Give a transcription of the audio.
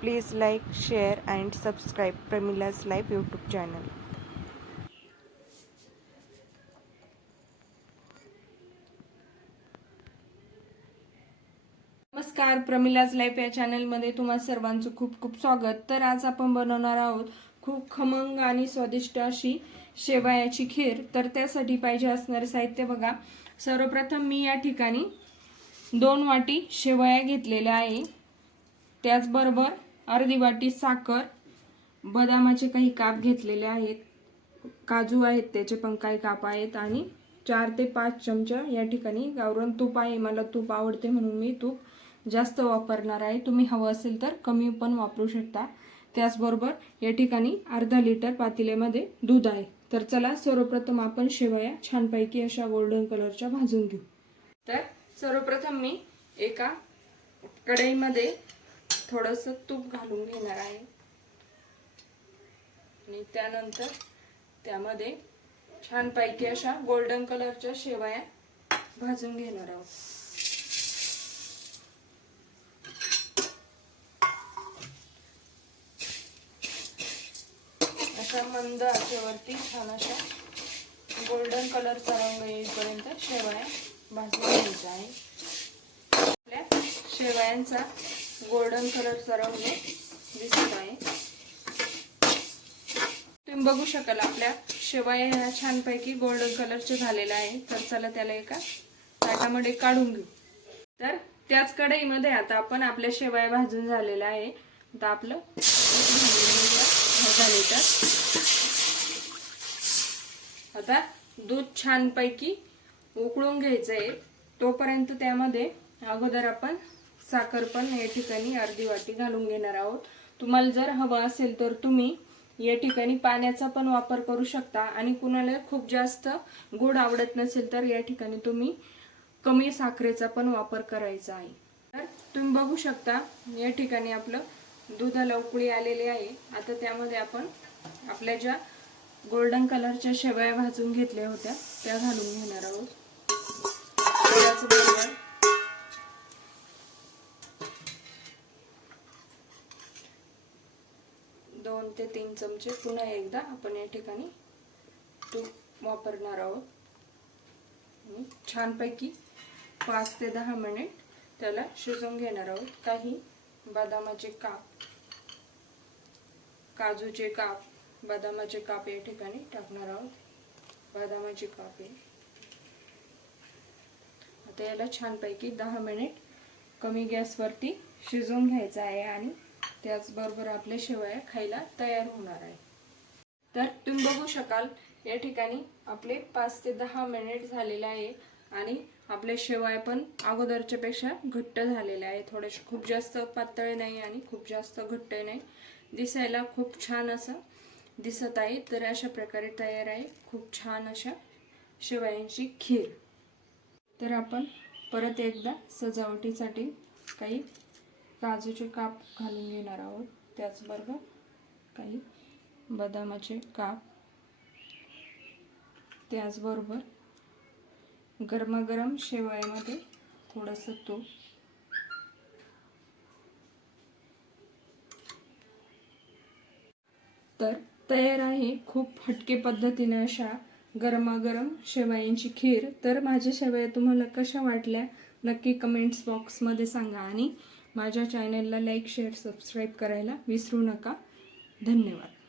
Please like share and subscribe Pramila's life YouTube channel नमस्कार Pramila's life या चॅनलमध्ये तुम्हा सर्वांचं खूप खूप स्वागत. तर आज आपण बनवणार आहोत खूप खमंग आणि स्वादिष्ट अशी शेवयाची खीर. तर त्यासाठी पाहिजे असणारे साहित्य बघा. सर्वप्रथम मी या ठिकाणी दोन वाटी शेवया घेतलेल्या आहे. त्याचबरोबर अर्धी वाटी साखर बदामाचे काही काप घेतलेले आहेत. काजू आहेत त्याचे पण काही काप आहेत आणि चार ते पाच चमचा या ठिकाणी गावरण तूप आहे. मला तूप आवडते म्हणून मी तूप जास्त वापरणार आहे. तुम्ही हवं असेल तर कमी पण वापरू शकता. त्याचबरोबर या ठिकाणी अर्धा लिटर पातेल्यामध्ये दूध आहे. तर चला सर्वप्रथम आपण शेवया छानपैकी अशा गोल्डन कलरच्या भाजून घेऊ. तर सर्वप्रथम मी एका कढईमध्ये थोडंसं तूप घालून घेणार आहे. आणि त्यानंतर त्यामध्ये छानपैकी अशा गोल्डन कलरच्या शेवया भाजून घेणार आहोत. अशा मंद आचेवरती छान अशा गोल्डन कलरचा रंग येईपर्यंत शेवया भाजून घ्यायचा आहे आपल्या शेवयांचा गोल्डन कलरचा रंग दिसत आहे. तुम्ही बघू शकाल आपल्या शेवाया ह्या छानपैकी गोल्डन कलरचे झालेला आहे. तर चला त्याला एका ताटामध्ये काढून घेऊ. तर त्याच कढईमध्ये आता आपण आपल्या शेवाया भाजून झालेला आहे. आता आपलं लिटर आता दूध छानपैकी उकळून घ्यायचं आहे तोपर्यंत त्यामध्ये अगोदर आपण साखर पण या ठिकाणी अर्धी वाटी घालून घेणार आहोत. तुम्हाला जर हवं असेल तर तुम्ही या ठिकाणी पाण्याचा पण वापर करू शकता आणि कुणाला खूप जास्त गोड आवडत नसेल तर या ठिकाणी तुम्ही कमी साखरेचा पण वापर करायचा आहे. तर तुम्ही बघू शकता या ठिकाणी आपलं दुधाला उकळी आलेली आहे. आता त्यामध्ये आपण आपल्या ज्या गोल्डन कलरच्या शेवया भाजून घेतल्या होत्या त्या घालून घेणार आहोत. त्याचबरोबर दोन ते तीन चमचे पुन्हा एकदा आपण या ठिकाणी तूप वापरणार आहोत. आणि छानपैकी पाच ते दहा मिनिट त्याला शिजवून घेणार आहोत. काही बदामाचे काप काजूचे काप बदामाचे काप या ठिकाणी टाकणार आहोत. बदामाचे काप हे. आता याला छानपैकी दहा मिनिट कमी गॅसवरती शिजवून घ्यायचं आहे आणि त्याचबरोबर आपल्या शेवया खायला तयार होणार आहे. तर तुम्ही बघू शकाल या ठिकाणी आपले पाच ते दहा मिनिट झालेले आहे आणि आपले शेवया पण अगोदरच्यापेक्षा घट्ट झालेले आहे. थोडेसे खूप जास्त पातळ नाही आणि खूप जास्त घट्ट नाही. दिसायला खूप छान असं दिसत आहे. तर अशा प्रकारे तयार आहे. खूप छान अशा शेवयांची खीर. तर आपण परत एकदा सजावटीसाठी काही काजूचे काप घालून घेणार आहोत. त्याचबरोबर काही बदामाचे काप. त्याचबरोबर गरमागरम शेवाळ्यामध्ये थोडंसं तूप. तर तयार आहे खूप हटके पद्धतीने अशा गरमागरम शेवयांची खीर. तर माझ्या शेवया तुम्हाला कशा वाटल्या नक्की कमेंट्स बॉक्समध्ये सांगा आणि माझ्या चॅनलला लाईक शेअर सबस्क्राईब करायला विसरू नका. धन्यवाद.